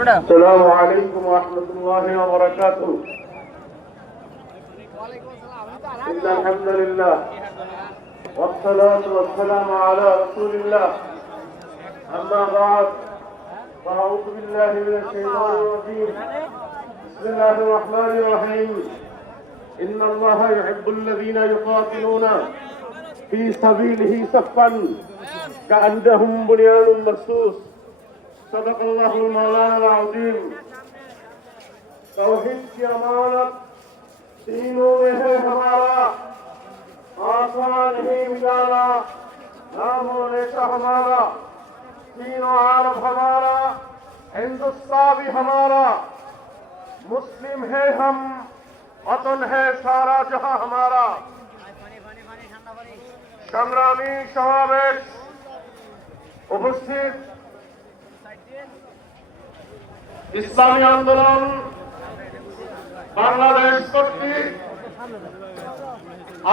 السلام عليكم ورحمة الله وبركاته. إن الحمد لله والصلاة والسلام على رسول الله. أما بعد فأعوذ بالله من الشيطان الرجيم. بسم الله الرحمن الرحيم. إن الله يحب الذين يقاتلون في سبيله صفا كأنهم بنيان مرصوص. صدق الله المولانا العظيم. तौहीद की अमानत तीनों में है हमारा, आसमान ही मिलाना नामों नेशा हमारा, तीनों आरब हमारा, हिंदुस्तान भी हमारा, मुस्लिम है हम, वतन है सारा जहां हमारा। संग्रामी समावेश उपस्थित ইসলামী আন্দোলন বাংলাদেশ কর্তৃক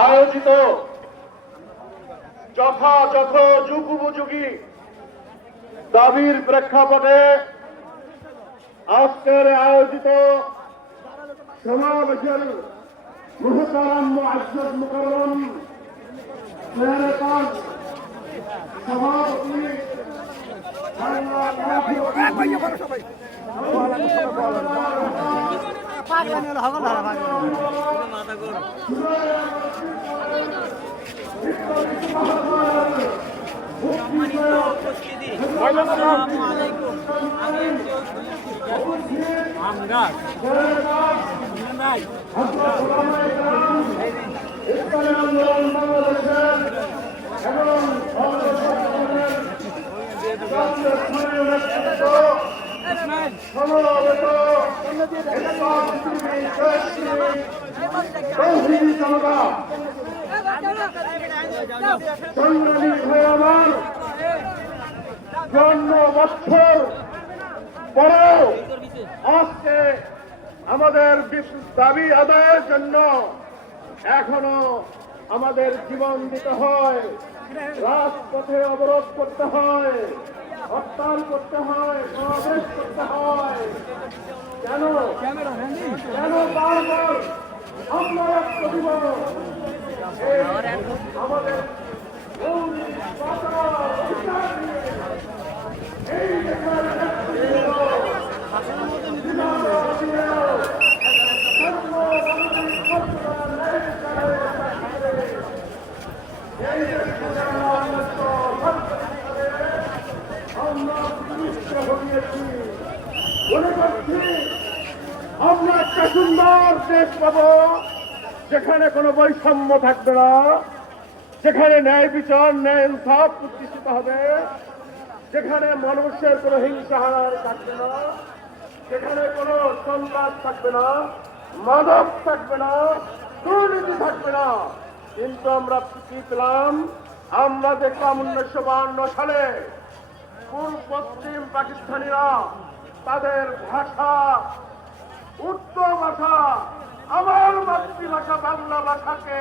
আয়োজিত যথাযথ যুগোপযোগী দাবির প্রেক্ষাপটে আজকের আয়োজিত সমাবেশের মুহতারাম মুআজ্জাজ মুকাররম মেহরবান সভাপতি জন্ম বছর পরেও আজকে আমাদের দাবি আদায়ের জন্য এখনো আমাদের জীবন দিতে হয়, রাজপথে অবরোধ করতে হয়, হরতাল করতে হয়, সমাবেশ করতে হয়। কেন কেন বারবার আমরা রক্ত দিব? আমাদের আমরা একটা সুন্দর দেশ পাবো যেখানে কোনো বৈষম্য থাকবে না, যেখানে ন্যায় বিচার ন্যায় ইনসাফ প্রতিষ্ঠিত হবে, যেখানে মানুষের কোনো হিংসা থাকবে না, যেখানে কোনো সন্ত্রাস থাকবে না, মাদক থাকবে না, দুর্নীতি থাকবে না। কিন্তু আমরা কি পেলাম? আমরা দেখলাম 1952 সালে পশ্চিম পাকিস্তানিরা তাদের ভাষা, উর্দু ভাষা, আমার মাতৃভাষা বাংলা ভাষাকে